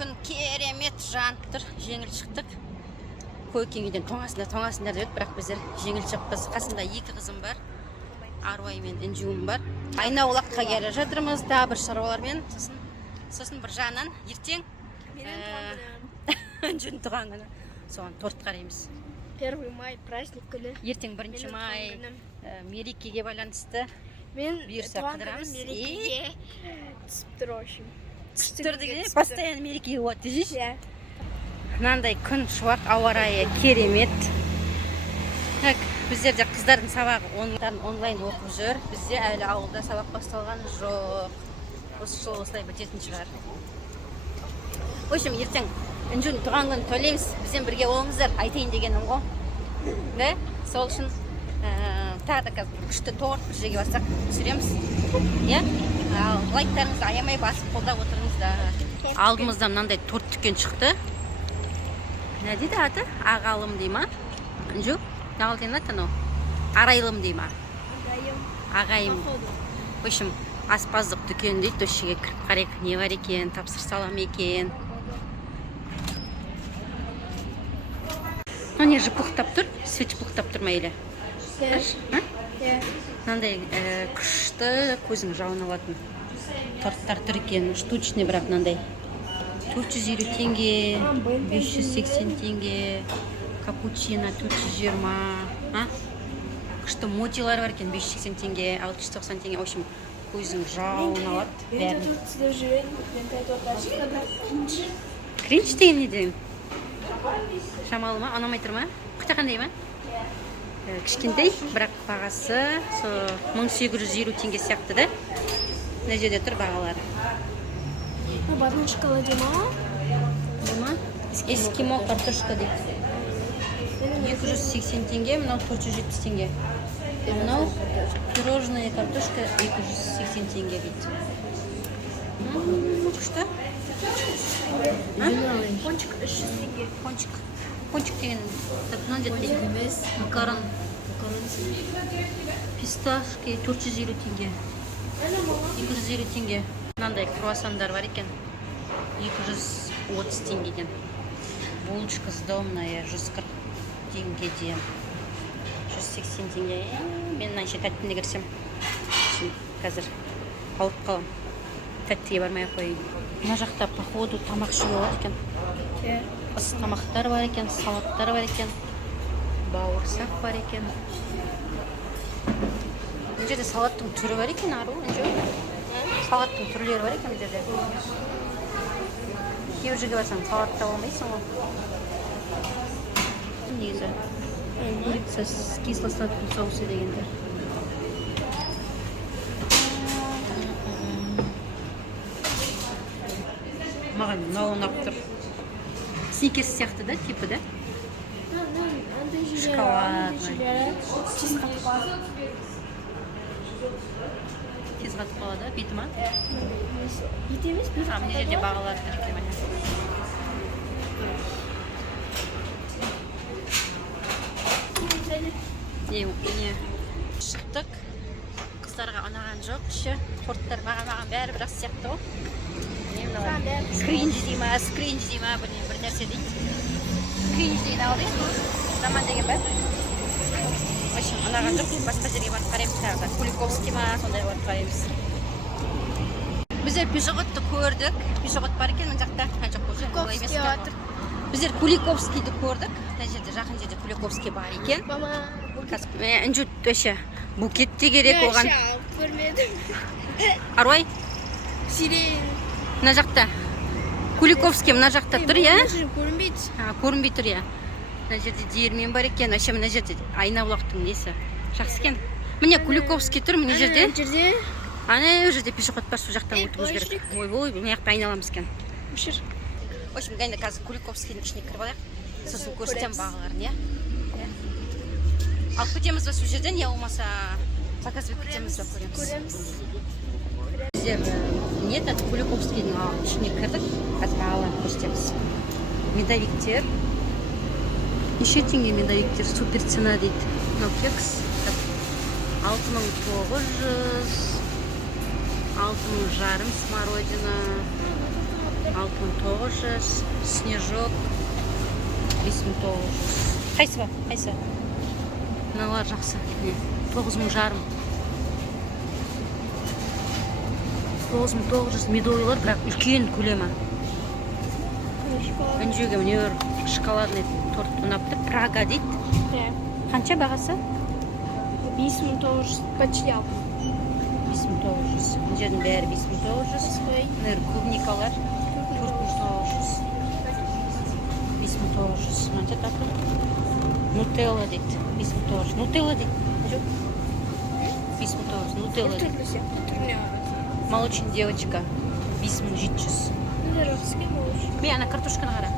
күн керемет жанып тұр. Жеңіл шықтық. Көкеңеден тоңасында деп, бірақ біздер жеңіл шықпыз. Қасымда 2 қызым бар. Арвай мен інжуым бар. Айнаулаққа келе жатырмыз. Тағы бір шаруалармен. Сосын бір жағынан ертең інжудің туған күні. Соған торт қараймыз. 1 май праздник күні. Ертең 1 май мерекеге байланысты. Мен бұйырса қыдырамыз. мерекеге түсіп тұр общем. Түсіп тұр деген, постоянно мерекеге болады дейсіз? Иә. Мынандай күн шуақ, ауа райы керемет. Біздерде қыздардың сабағы онлайн оқып жүр. Бізде әлі ауылда сабақ басталған жоқ. Осы жыл осылай бітетін шығар. В общем, ертең інжудің туған күнін тойлаймыз. Бізден бірге болыңыздар, айтайын дегенім ғой. Да? Сол үшін тағы да қазір күшті торт бір жерге барсақ түсіреміз. Иә? Лайктарыңызды аямай басып қолдап отырыңыздар. Алдымызда мынандай торт дүкен шықты. Не дейді аты? Ағалым дей ма? Інжу? Не ал дейін аты? Арайлым дей ма? Ағайым. В общем, аспаздық дүкен дейді. Төшеге кіріп қарайық, не бар екен, тапсыр салам екен. Не жыпықтап тұр? Свет жыпықтап тұр ма елі? Иә. Мынандай күшті көзің жауын алатын торттар тұр екен. Штучный, бірақ мынандай 450 теңге, 580 теңге, капучино 420. Күшті мотилар бар екен, 580 теңге, 690 теңге. В общем, көзің жауын алады. Мен де торт жүрейін. Кринч деген не деген? Шамалы ма? Анамай тұр ма? Құқта қандай ма? Кішкентай, бірақ бағасы 1850 теңге сияқты да. Мына жерде тұр бағалары. Батон шоколаде ма? Эскимо картошка дейді. 280 теңге, мынау 470 теңге. Мынау пирожная картошка 280 теңге дейді. Күшті? Пончик 300 теңге. Пончик деген мынандай дейді. Макарон. Писташки 450 теңге. 250 теңге. Мынандай круассандар бар екен. 230 теңгеден. Булочка сдобная 140 теңгеден. 180 теңге. Мен мынанша тәттіне кірсем. Қазір алып қалам. Тәттіге бармай қойын. Мына жақта походу тамақ ішуге болады екен. Ыс тамақтар бар екен, салаттар бар екен. Бауырсақ бар екен. Бұл жерде салаттың түрі бар екен, ару. Салаттың түрлері бар екен бұл жерде. Кейбір жерге барсаң салат таба алмайсың ғой. Негізі курица с кисло-сладким соусы дегенде. Маған мынау ұнап тұр. Сникерс сияқты да, типі да? Шоколадный. Тез қатып қалады, беті ма? Беті емес, беті. Мына жерде бағалар тұр екен. Не шықтық. Қыздарға ұнаған жоқ. Торттар маған бәрі бірақ сияқты ғой. Скринж дей ма, бір нәрсе дейді. Скринж деген ал дейді. Заман деген бәр. Ұнаған жоқ, басқа жерге барып қараймыз тағы. Куликовский ма, сондай барып қараймыз. Біздер пешеходты көрдік. Пешеход бар екен, мына жақта. Біздер Куликовскийді көрдік. Мына жерде, жақын жерде Куликовский бар екен. Інжу төші букет те керек оған. Көрмедім. Арвай? Сирен. Мына жақта. Куликовский мына жақта тұр, иә? Көрінбейді. Көрінбей тұр, иә. Мына жерде диірмен бар екен. Әше мына жерде айнаулақтың несі. Жақсы екен. Міне Куликовский тұр, мына жерде. Ана жерде пешеход бар, сол жақтан өтуіміз керек. Ой, мына жақта айналамыз екен. В общем, қазір Куликовскийдің ішіне кіріп алайық. Сосын көрсетем бағаларын, иә? Алып кетеміз ба сол жерден, я болмаса заказ етіп кетеміз ба көреміз. Біздер нет, Куликовскийдің ішіне кірдік. Қазір бағаларын көрсетеміз. Медовиктер. Неше теңге медовиктер? Супер цена дейді. Мынау кекс 6900, 6500 смородина. 6900, снежок 5900. Қайсы бар? Қайсы? Мыналар жақсы. 9500. 9900 медовыйлар, бірақ үлкен көлемі. Үнжеге өнер шоколадный торт ұнап тұр. Прага дейді. Қанша бағасы? 5900 почти алdım. 5900. Мына жердің бәрі 5900. Мына клубникалар 4900. 5900. Мынанша тату. Нутелла дейді. 5900. Нутелла дейді. Жоқ. 5900. Нутелла дейді. Молочная девочка. 5700. Мен ана картошканы қара.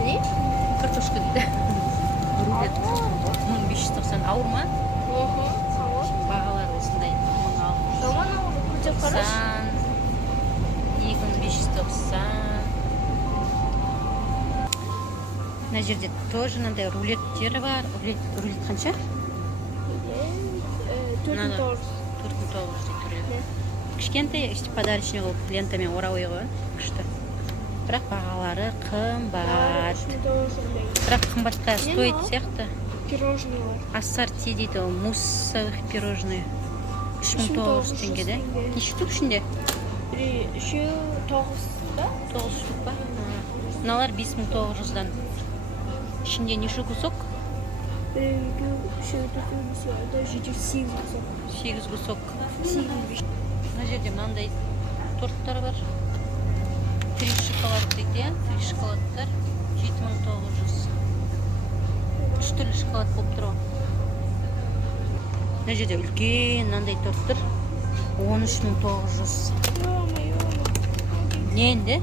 Ne? Картошка дейді. Рулет. 1590. Ауыр ма? Бағалар осындай. 1600. Дома на улице хорошо. 2590. Мына жерде тоже мынандай рулеттері бар. Рулет қанша? 4900. 4900 дейді рулет. Кішкентай подарочный қылып лентамен орап қойған. Күшті. Бірақ бағалары қымбат. Бірақ қымбатқа стоит сияқты. Пирожные. Ассорти дейді, муссовых пирожные. 3900 теңгеде. Неше штук ішінде? Еще 9, да? 9 штук па? Мыналар 5900-дан. Ішінде неше кусок? Еще даже 8 8 кусок. 8. Мына жерде мынандай торттар бар. 3 шоколад дейді. 3 шоколадтар 7900. 3 түрлі шоколад болып тұр. Мына жерде үлкен мынандай торттар 13900. Не енді?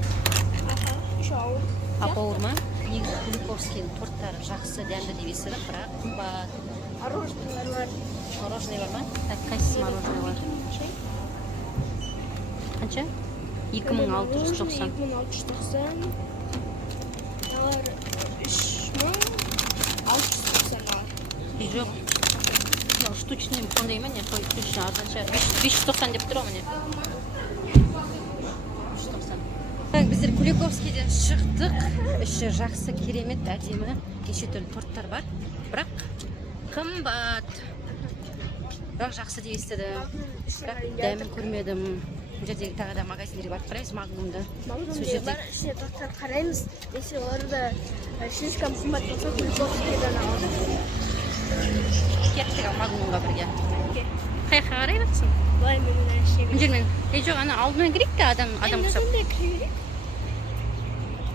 Апауыр ма? Негізі Куликовскийдің торттары жақсы, дәмді деп естідім, бірақ қымбат. Мороженое бар. Мороженое бар ма? Так, қайсысы мороженое бар? Қанша? 2690. 2690. Алар 3690 алар. Жоқ. Мынау штучный сондай ма не? Той штучный артынша 590 деп тұр ғой міне. 590. Так, біздер Куликовскийден шықтық. Іші жақсы, керемет, әдемі. Неше түрлі торттар бар. Бірақ қымбат. Бірақ жақсы деп естідім. Бірақ дәмін көрмедім. Бұл жердегі тағы да магазиндерге барып қараймыз, Магнумда. Сол жерде Ішіне торттар қараймыз. Если оларда слишком қымбат болса, Куликовскийден аламыз. кеттік Магнумға бірге. Қай жаққа қарай жатсың? Былай мен әншейін. Мына жермен. Жоқ, ана алдынан кірейік те адам ұқсап. кірейік?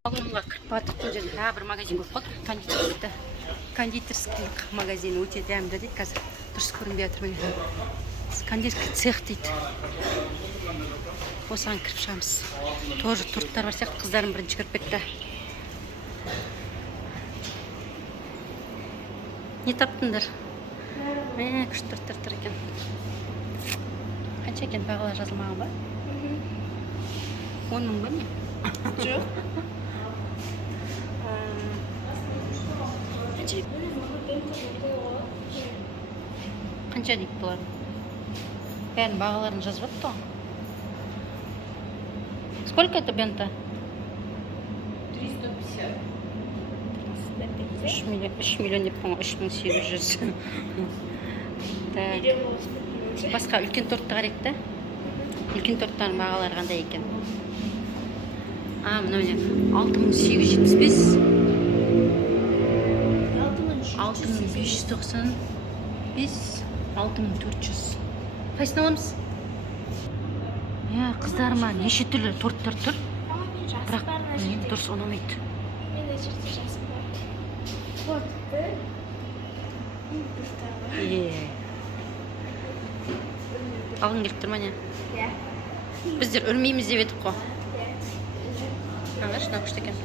Магнумға кіріп бардық. Бұл жерде тағы бір магазин көп қалды. Кондитерский магазин өте дәмді дейді. Қазір дұрыс көрінбей жатыр міне. Кондитерский цех дейді. Осыған кіріп шығамыз. Тоже торттар бар сияқты, қыздарым бірінші кіріп кетті. Не таптыңдар? Күшті торттар тұр екен. Қанша екен, бағалар жазылмаған ба? 10 мың ба не? Жоқ. Қанша дейді бұлар? Бәрін бағаларын жазып өтті ғой. Сколько это бента? 350. 3 миллион деп қойған, 3800. Так. Басқа үлкен тортты қарайық та. Үлкен торттардың бағалары қандай екен? Мына міне 6875, 6595, 6400. Қайсыны аламыз? Қыздарыма неше түрлі торттар тұр. Бірақ мен дұрыс ұнамайды. Мен де жерде жасым бар. Тортты. Алғың келіп тұр ма не? Иә. Біздер үрмейміз деп едік қой. Аңғаш, мына күшті екен.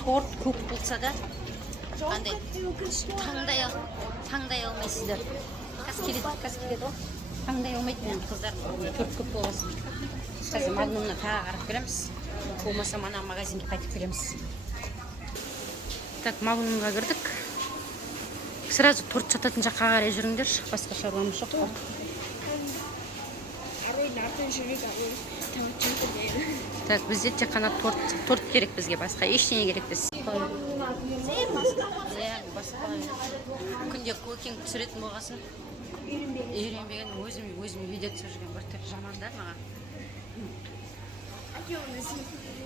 Торт көп болса да қандай таңдай алмайсыздар. Қас келеді ғой. Таңдай алмайды мен қыздар. Торт көп болғасын. Қазір Магнумна тағы қарап келеміз. Болмаса ана магазинге қайтып келеміз. Так, Магнумға кірдік. Сразу торт сататын жаққа қарай жүріңдер. Басқа шаруамыз жоқ қой. Так, бізде тек қана торт керек бізге, басқа ештеңе керек емес. Басқа күнде көкең түсіретін болғасын үйренбеген өзім видео түсіріп жүрген бір түрлі жаман да маған.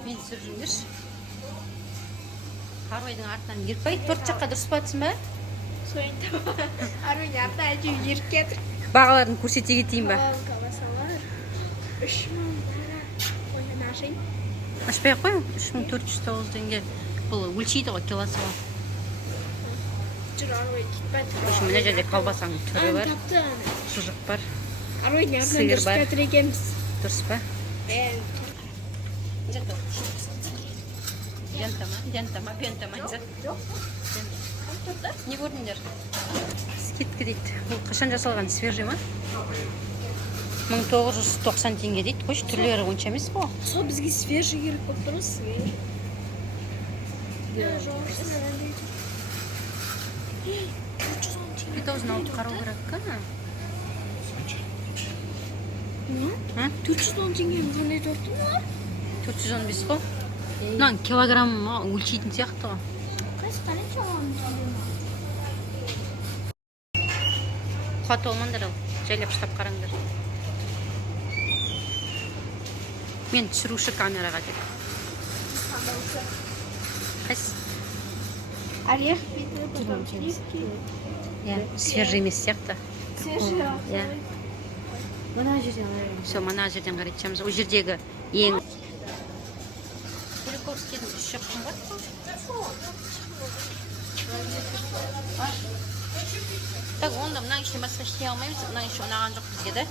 Мен түсіріп жүрмеші. Аройдың артынан еріп торт жаққа дұрыс батсын ба? Аройдың артынан әйтеуір еріп кетір. Бағаларын көрсете кетейін ба? Колбасалар 3000 ойын ашайын. Ашпай қой, 3409 теңге. Бұл өлшейді ғой килосы. Жүр, Арой кетпәді. Мына жерде колбасаның түрі бар, шұжық бар, Аройдың артынан сиыр дұрыс бар. кетір екенбіз. Дұрыс па? Бентама. Не көрдіңдер? Скидка дейді. Бұл қашан жасалған, свежий ма? 1990 теңге дейді. Қойшы, түрлері онша емес қой. Сол бізге свежий керек болып тұр, свежий. Бет аузын алып қарау керек, ка? 410 теңге қандай торттың бар? 415 қой. Мынан килограмма өлшейтін сияқты ғой. Қайсы қалай шағамыз? Қуат олмаңдар ал, жайлап ұстап қараңдар. Мен түсіруші камераға деп. Қайсы? Орех, потом сливки. Свежий емес сияқты. Свежий. Все, мына жерден қарайтшамыз. Ол жердегі ең... Куликовскийдің үш шоқтың бар? Так, онда мұнан іште басқа іште алмаймыз. Мұнан іште ұнаған жоқ бізге, да?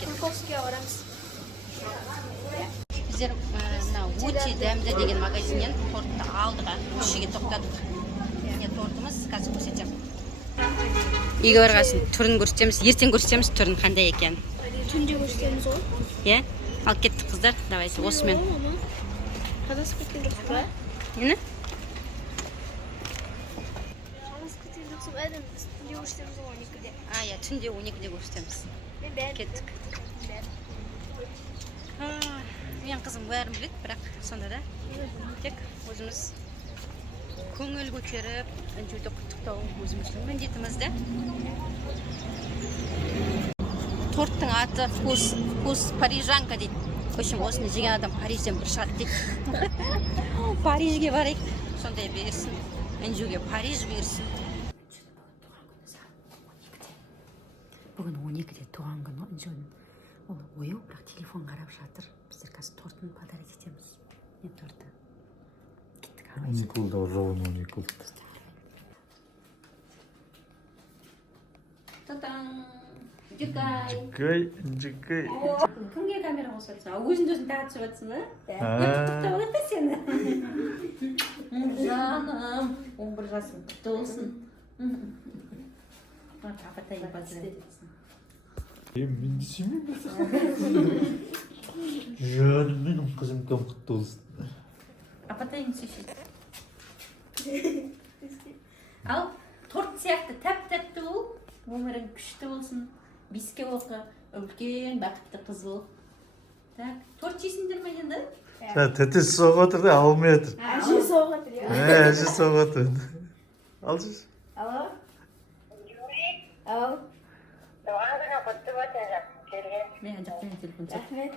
Куликовскийге барамыз. Біздер өте дәмді деген магазиннен тортты алдық, үшіге тоқтадық. Міне тортымыз, қазір көрсетем. Үйге барғасын түрін көрсетеміз, ертең көрсетеміз түрін қандай екен. Түнде көрсетеміз ғой. Е? Ал кеттік қыздар, давайте осымен. Қадасып кеткен жоқсың ба? Нені? Қадасып кеткен жоқсың ба? Түнде көрсетеміз ғой 12-де. Иә, түнде 12-де көрсетеміз. Кеттік. Мен қызым бәрін біледі, бірақ сонда да тек өзіміз көңіл көтеріп, Інжуді құттықтау өзіміздің міндетіміз де. Торттың аты вкус парижанка дейді. В общем, осыны жеген адам Парижден бір шығады дейді. Парижге барайық, сондай берсін. Інжуге Париж берсін. Бүгін 12-де туған күні Інжудің. Ол ояу, бірақ телефон қарап жатыр. Біздер қазір тортын подарить етеміз. Не торты? Кеттік арай. 12 ұлда жауын 12 ұлда. Та-дам! Жүкай! Жүкай. Кімге камера қосып жатсың? Өзін тағы түсіп жатсың, да? Құттықтап алады да сені. Жаным, 11 жасың құтты болсын. Апатайын поздравляйтын. Мен десемеймін. Жаным менің қызым құтты болсын. Апатайын сөйшеді. Ал торт сияқты тәп-тәтті бол, өмірің күшті болсын, беске оқы, үлкен, бақытты қыз бол. Так, торт жейсіңдер ме енді? Тәтесі соғып отыр да, алмай отыр. Әже соғып отыр, иә. Әже соғып отыр. Ал жүр. Алло? Алло? Мен жақтан телефон сөз. Рахмет.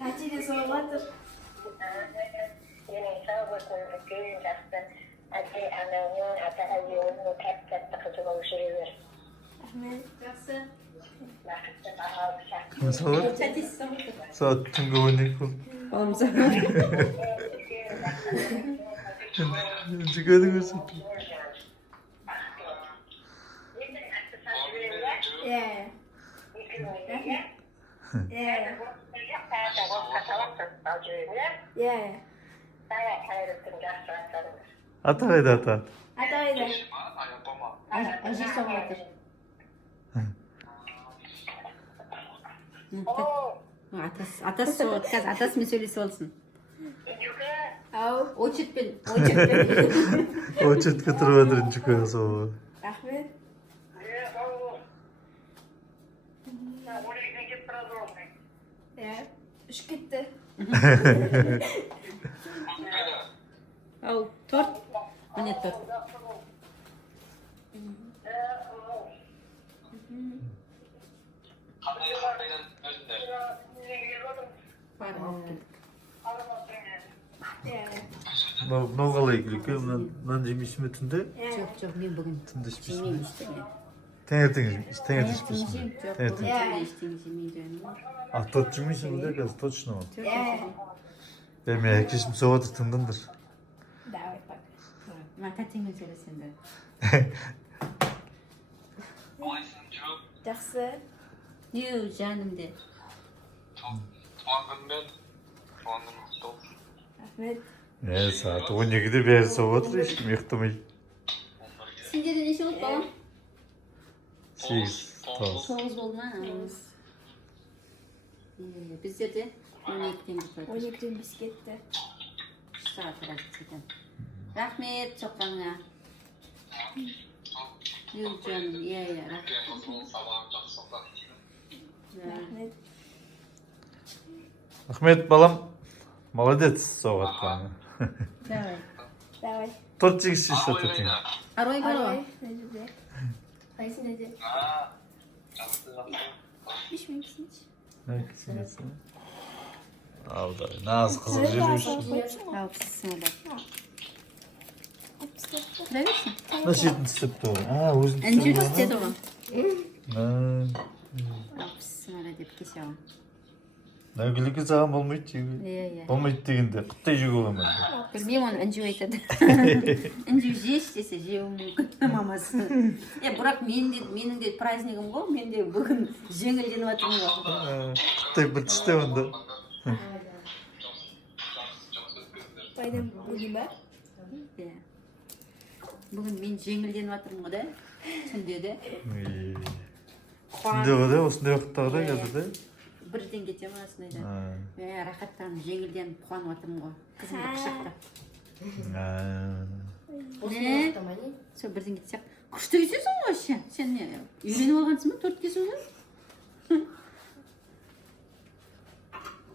Әже де соғып отыр. Рахмет. Жақсы. Кім соғып? Тәтесі соғып отыр. Saat түнгі 12 болды. Баламызға. Жүгеді көрсетті. Иә. Иә. Ата қайда ата? Ата қайда? Әже соғып отыр. Атасы соғып, қазір атасымен сөйлесіп алсын. Ау. Очетпен. Очетке тұрып отыр жүкені соғып. Рахмет. Ya. Üç gitti. Ау, торт. Міне торт. Бар, алып келдік. Ya. Мынау қалай күлік? Мынаны жемейсің бе түнде? Жоқ, мен бүгін Түнде ішпейсің жемеймін бе? ештеңе. Таңертең ішпейсің Таңертең бе? жоқ, Таңертең. бүгін ештеңе жемейді. А тот жемейсің бе қазір? Точно. Ya. Мен әкешім соғып отыр тыңдыңдар. Давай bak. Мына тәтеңмен сөйлес енді. Жақсы. Еу, жаным де. Туған күнмен құтты болсын. Рахмет. Сағат 12-де бәрі соғып отыр, ешкім ұйықтамай. Сендерде неше болды балам? 8, 9. 9 болды ма? Біздерде 12-ден кетті. 12'den biz gitti. 3 сағат разница екен. Рахмет соққаныңа. Еу, жаным, иә, рахмет. Сабағың жақсы болсын. Rahmet. Ахмет, балам. Молодец, соғып отқаны. Давай. Давай. Торт жегізші сататын. Арой бар ғой? Necde? Aysi necde? Pişmemişsin hiç. Алда, нағыз қызық жүрмеші. Ал, пісісіңе бар. Кіре берсін. Мына шетін істепті ғой. Өзін Әнжүр істеді ғой. ғой. Ал, пісісіңе деп кесе ғой. Нәгілігі саған болмайды жеуге. Иә. Болмайды дегенде, құттай жеуге оламайды. Білмеймін, оны әнжу айтады. Әнжу жеш десе жеуі мүмкін, мамасы. Бірақ менің де празднигім ғой, мен де бүгін жеңілденіп жатырмын ғой. Құттай бір түсте онда. Bayram bugün ben. Иә. Бүгін мен жеңілденіп жатырмын ғой да, түнде де. Түнде ғой да, осындай уақытта ғой да қазір да. Бірден кете ма осындай да. Мен рахаттанып жеңілденіп қуанып жатырмын ғой. Қызымды құшақтап. Не? Сол бірден кетсек. Күшті кетесің ғой ше. Сен не? Үйреніп алғансың ба? Торт кесуге?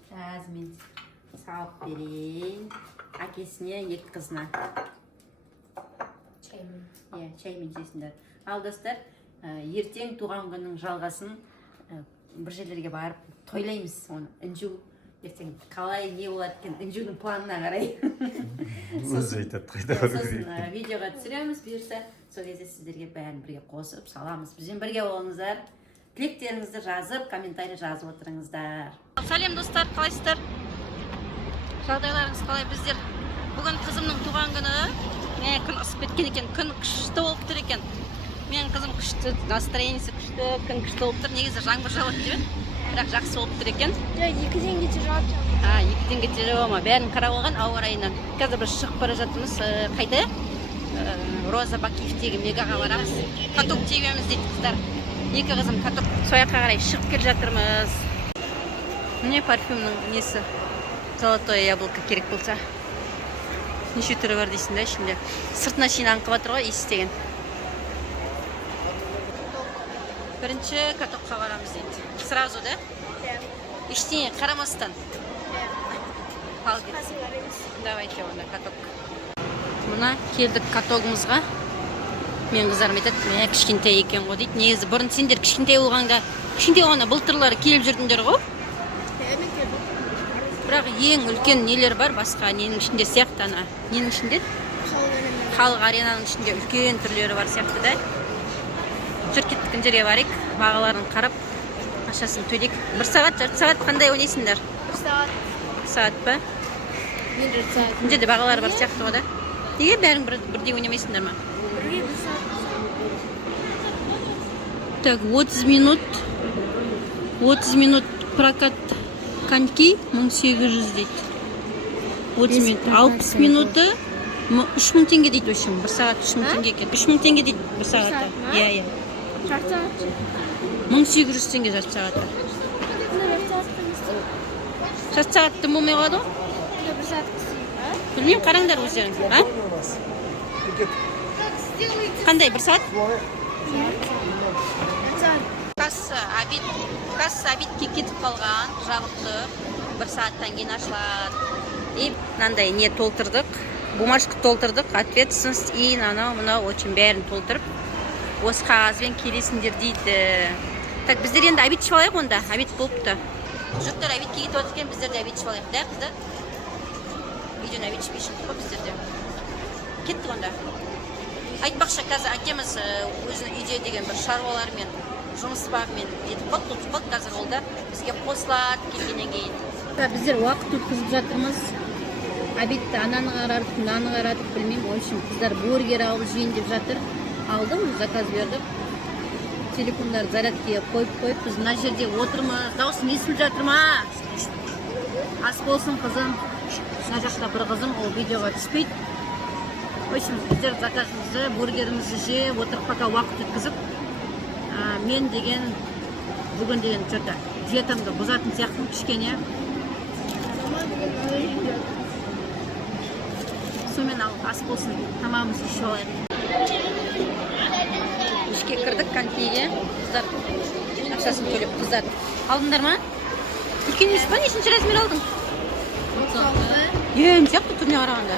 Қазір мен салып берейін. Әкесіне, екі қызына. Иә, чаймен жесіңдер. Ал достар, ертең туған күннің жалғасын бір жерлерге барып тойлаймыз оны. Інжу ертең қалай не болады екен, інжудің планына қарай. Өзі айтады қайда Сосын видеоға түсіреміз, бұйырса сол кезде сіздерге бәрін бірге қосып саламыз. Бізбен бірге болыңыздар. Тілектеріңізді жазып, комментарий жазып отырыңыздар. Сәлем достар, қалайсыздар? Жағдайларыңыз қалай? Біздер бүгін қызымның туған күні. Күн ысып кеткен екен, күн күшті болып тұр екен. Мен қызым күшті, настроениесі күшті, күн күшті болып тұр. Негізі жаңбыр жауады деп еді, бірақ жақсы болып тұр екен. Ya 2'den geçir rahat. 2-ден кетсе жауа ма? Бәрін қарап алған ауа райынан. Қазір біз шығып бара жатырмыз. Қайда? Роза Бакиевтегі мегаға барамыз. Каток тебеміз дейді қыздар. Екі қызым каток. Сояққа қарай шығып келе жатырмыз. Міне парфюмнің несі. Золотое яблоко керек болса. Неше түрі бар дейсің да ішінде. Сыртына шейін аңқып жатыр ғой, иіс деген. Бірінші катокқа барамыз дейді. Сразу, да? Ештеңе қарамастан. Ал кетсін. Давайте онда каток. Мына келдік катогымызға. Мен қыздарым айтады, мә кішкентай екен ғой дейді. Негізі бұрын сендер кішкентай болғанда былтырлары келіп жүрдіңдер ғой. Бірақ ең үлкен нелер бар басқа ненің ішінде сияқты ана. Ненің ішінде? Халық аренаның ішінде үлкен түрлері бар сияқты да. Жүр кеттік жерге барайық. Бағаларын қарап, ақшасын төлейік. 1 сағат, жарты сағат қандай ойнайсыңдар? 1 saat. Сағат па? 1 saat. Мына жерде бағалары бар сияқты ғой да. Неге бәрің бірдей ойнамайсыңдар ма? Бірге 1 saat. Так, 30 минут. 30 минут прокат коньки 1800 дейді. 30 минут. 60 минуты 3000 теңге дейді өшім. 1 сағат 3000 теңге екен. 3000 теңге дейді 1 сағатта. Иә. Жарты saat. 1800 теңге жарты сағатта. Жарты сағат тым болмай қалады ғой? 1 saat kısayım. Білмеймін, қараңдар өздерің. Қандай 1 сағат? Saat. Касс. обедке кетіп қалған, жабықты. 1 сағаттан кейін ашылады. И мынандай не толтырдық, бумажка толтырдық, ответственность и мынау очень бәрін толтырып, осы қағазбен келесіңдер дейді. Так, біздер енді обед ішіп алайық онда, обед болыпты. Жұрттар обедке кетіп отыр екен, біздер де обед ішіп алайық, да, қыздар? Видеоны обед ішпей шықтық қой біздер де. Кеттік онда. Айтпақшы, қазір әкеміз өзінің үйде деген бір шаруалармен, жұмыс бабымен етіп қалды, қазір ол да бізге қосылады келгеннен кейін. Біздер уақыт өткізіп жатырмыз. Обедті ананы қарадық, мынаны қарадық, білмеймін. В общем, қыздар бургер алып жейін деп жатыр. Алдым, заказ бердік. Телефондар зарядкеге қойып, біз мына жерде отырмыз. Дауысым естіліп жатыр ма? Ас болсын қызым. Мына жақта бір қызым, ол видеоға түспейді. В общем, біздер заказымызды, бургерімізді жеп отырып, пока уақыт өткізіп, мен деген бүгін деген что-то диетамды бұзатын сияқтым кішкене. Сонымен ал ас болсын, тамағымызды ішіп алайық. Ішке кірдік контейнерге. Қыздар ақшасын төлеп, қыздар. Алдыңдар ма? Үлкен емес па? Нешінші размер алдың? 36. Ем сияқты түріне қарағанда.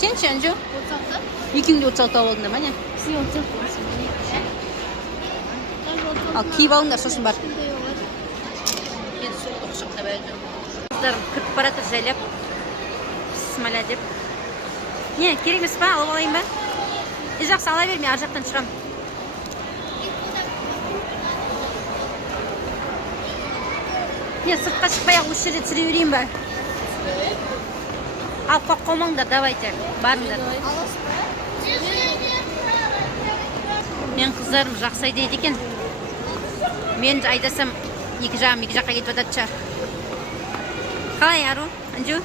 Сен ше, Анжу? 36. Екеуіңде 36 алдыңдар ма, не? Сен 36. Ал киіп алыңдар, сосын бар. Енді соқты құшықта бәлдім. Қыздар кіріп баратыр жайлап. Смоля деп. Не, керек емес па? Алып алайын ба? Жақсы, ала берме, ар жақтан шығам. Не, сыртқа шықпай-ақ осы жерде түсіре берейін ба? Ал қоқ қомаңдар, давайте. Барыңдар. Мен қыздарым жақсы айдайды екен. Мен айдасам екі жаққа кетіп жатады шығар. Қалай, Ару? Анжу?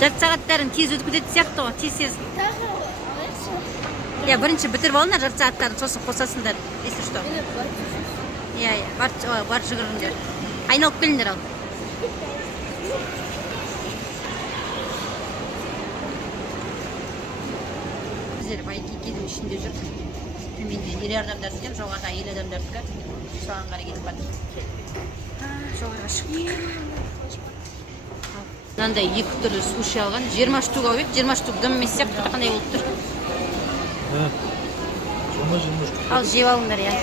Жарты сағаттарын тез өткізетін сияқты ғой, тез. Бірінші бітіріп алыңдар жарты сағаттарын, сосын қосасыңдар. Если что. Бар жүгіріңдер. Айналып келіңдер ал. Біздер байкекенің ішінде жүр. Төменде ер адамдар екен, жоғарыда әйел адамдар екен. Соған қарай кетіп бардық. Жоғарыға шықтық. Мынандай екі түрлі суши алған. 20 штук алып еді, 20 штук дым емес сияқты қандай болып тұр. Ал жеп алыңдар, я.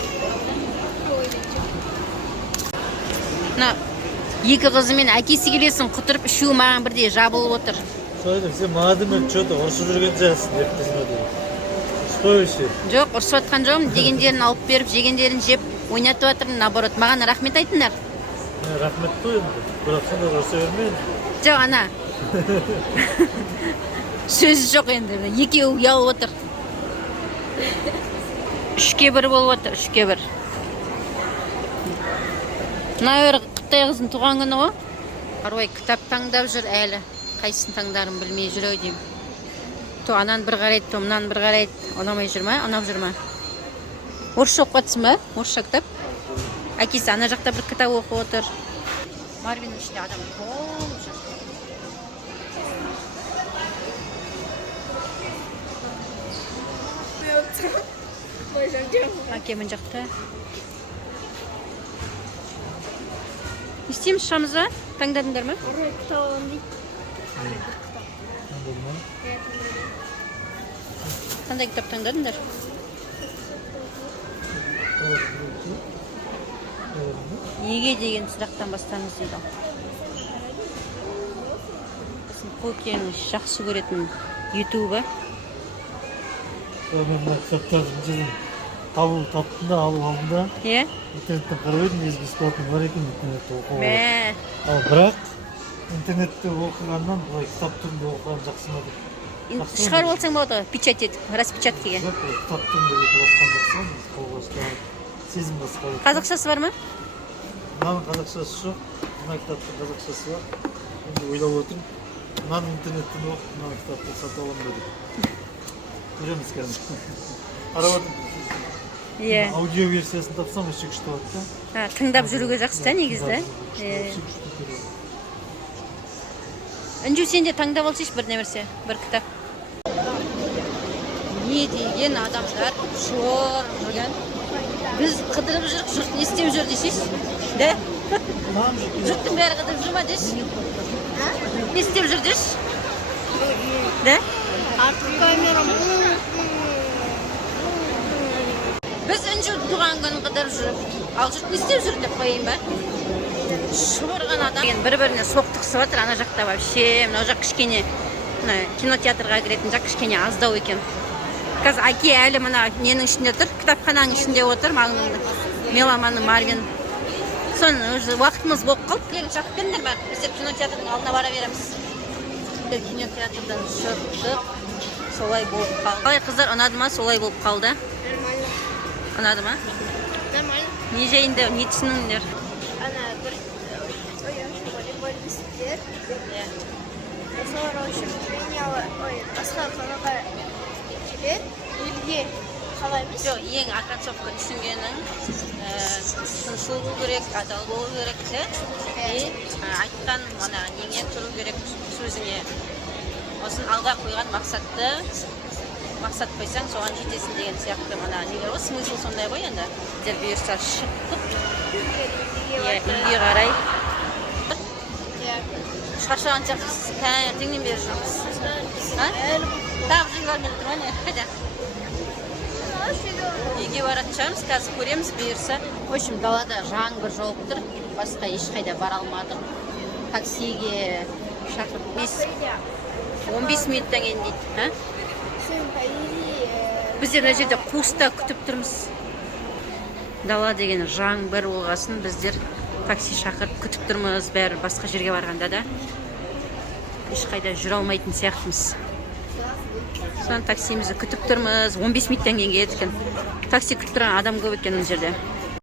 Мына екі қызымен әкесі келесін құтырып, үшеуі маған бірдей жабылып отыр. Söyledim size madem çöte orası жүргенжесін деп қызмады. Ұрыспай Жоқ, ұрысып атқан жоғым. Дегендерін алып беріп, жегендерін жеп, ойнатып атырмын, наоборот. Маған рахмет айтыңдар. Рахмет той енді. Бірақ сонда ұрыса бермейін. Жоқ, ана. Сөз жоқ енді. Екеуі ұялып отыр. 3-1 болып отыр, 3-1. Мына өрі Қытай қызын туған күні ғой. Арой кітап таңдап жүр әлі. Қайсысын таңдарын білмей жүр ау деймін. То анан бір қарайды, то мынан бір қарайды. Ұнамай жүр ма? Ұнап жүр ма? Орысша оқып жатсың ба? Орысша кітап? Әкесі ана жақта бір кітап оқып отыр. Марвиннің ішінде адам толып жүр. Әкемін жақта. Не істейміз, шығамыз ба? Таңдадыңдар ма? Орай кітап аламын дейді. Қандай кітап таңдадыңдар? Неге деген сұрақтан бастаңыз дейді. Көкенің жақсы көретін ютубы. Мен мына кітаптардың жылын таптым да, алып алдым да. Интернеттен қарап едім, негізі бесплатно бар екен интернетте оқуға. Ал бірақ интернетте оқығаннан былай кітап түрінде оқыған жақсы ма деп. Шығарып алсаң болады ғой, печать етіп, распечаткеге. Жоқ, кітап түрінде оқыған жақсы ма, қолға ұстап, сезім басқа. Қазақшасы бар ма? Мынаның қазақшасы жоқ, мына кітаптың қазақшасы бар. Енді ойлап отырмын, мынаның интернеттен оқып, мынаның кітапты сатып аламын ба деп. Көреміз қазір. Қарап отырмын. Аудио версиясын тапсам, өте күшті болады да. Тыңдап жүруге жақсы да негізі. Үнжу сен де таңдап алсайшы бір нәрсе, бір кітап. не деген адамдар шор жүрген. Біз қыдырып жүріп, жұрт не істеп жүр десейші? Да? Жұрттың бәрі қыдырып жүр ма деші? Не істеп жүр деші? Да? Artık kamera. Біз Үнжу туған күнін қыдырып жүріп, ал жұрт не істеп жүр деп қойайын ба? Шұбырған адам. Бір-біріне соқтықсып жатыр, ана жақта вообще, мына жақ кішкене кинотеатрға кіретін жақ кішкене аздау екен. Қазір әке әлі мына ненің ішінде тұр, кітапхананың ішінде отыр, меломанның Марвин. Соны уақытымыз болып қалды. Келін шақып келіңдер ме? Біздер кинотеатрдың алдына бара береміз. Кинотеатрдан шықтық. Солай болып қалды. Қалай қыздар, ұнады ма? Солай болып қалды. Ұнады ма? Нормально. Не жайында, не түсініңдер? Ana bir voleybol istер. Sonra ощущение басқа қалаға келеді. Елге қалаймыз. Жоқ, ең оконцовка түсінгенің шыншыл болу керек, адал болу керек те. Айтқан мана неңе тұру керек сөзіңе. Осын алға қойған мақсат қойсаң, соған жетесің деген сияқты мана неге ғой, смысл сондай ғой енді. Біздер бұйырса шықтық. Үйге қарай. Шаршаған сияқтысыз, таңертеңнен бері жүрміз. Тағы жеңгалмен тұр ма не? Қайда? Үйге баратын шығармыз, қазір көреміз бұйырса. В общем, далада жаңбыр жауып тұр. Басқа ешқайда бара алмадық. Таксиге шақырып 15 минуттан кейін дейді. Біздер мына жерде қуыста күтіп тұрмыз. Дала деген жаңбыр болғасын, біздер такси шақырып күтіп тұрмыз. Бәрі басқа жерге барғанда да ешқайда жүре алмайтын сияқтымыз. Соны таксимізді күтіп тұрмыз. 15 минуттан кейін келеді екен. Такси күтіп тұрған адам көп екен бұл жерде.